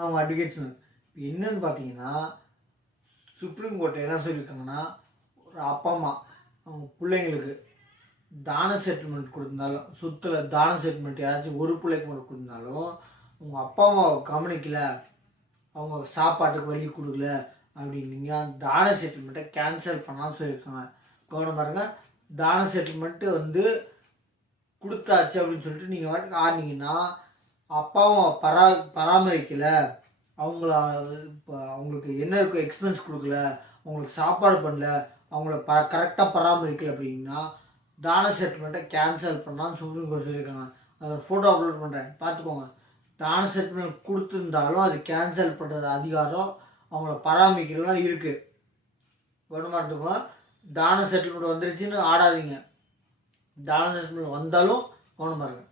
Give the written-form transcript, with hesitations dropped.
அவங்க அட்வொகேட்ஸ் என்னன்னு பார்த்தீங்கன்னா, சுப்ரீம் கோர்ட் என்ன சொல்லியிருக்காங்கன்னா, ஒரு அப்பா அம்மா அவங்க பிள்ளைங்களுக்கு தான செட்டில்மெண்ட் கொடுத்துருந்தாலும், சொத்தில் தான செட்டில்மெண்ட் யாராச்சும் ஒரு பிள்ளைக்கு மட்டும் கொடுத்துருந்தாலும், உங்கள் அப்பா அம்மாவை கவனிக்கல, அவங்க சாப்பாட்டுக்கு வழி கொடுக்கல அப்படின்னீங்க, தான செட்டில்மெண்ட்டை கேன்சல் பண்ணான்னு சொல்லியிருக்காங்க. கவனம் பாருங்க, தான செட்டில்மெண்ட்டு கொடுத்தாச்சு அப்படின்னு சொல்லிட்டு நீங்கள் வாட்டுக்கு ஆடினீங்கன்னா, அப்பாவும் பராமரிக்கலை, அவங்கள இப்போ அவங்களுக்கு என்ன இருக்கும் எக்ஸ்பென்ஸ் கொடுக்கல, அவங்களுக்கு சாப்பாடு பண்ணல, அவங்கள கரெக்டாக பராமரிக்கலை அப்படின்னா தான செட்டில்மெண்ட்டை கேன்சல் பண்ணான்னு சுப்ரீம் கோர்ட் சொல்லியிருக்காங்க. அதை ஃபோட்டோ அப்லோட் பண்ணுறேன், பார்த்துக்கோங்க. தான செட்டில்மெண்ட் கொடுத்துருந்தாலும் அது கேன்சல் பண்ணுறது அதிகாரம் அவங்கள பராமரிக்கலாம் இருக்குது. கவனமாக தான செட்டில்மெண்ட் வந்துருச்சுன்னு ஆடாதீங்க. தான செட்டில்மெண்ட் வந்தாலும் கவனமாக இருங்க.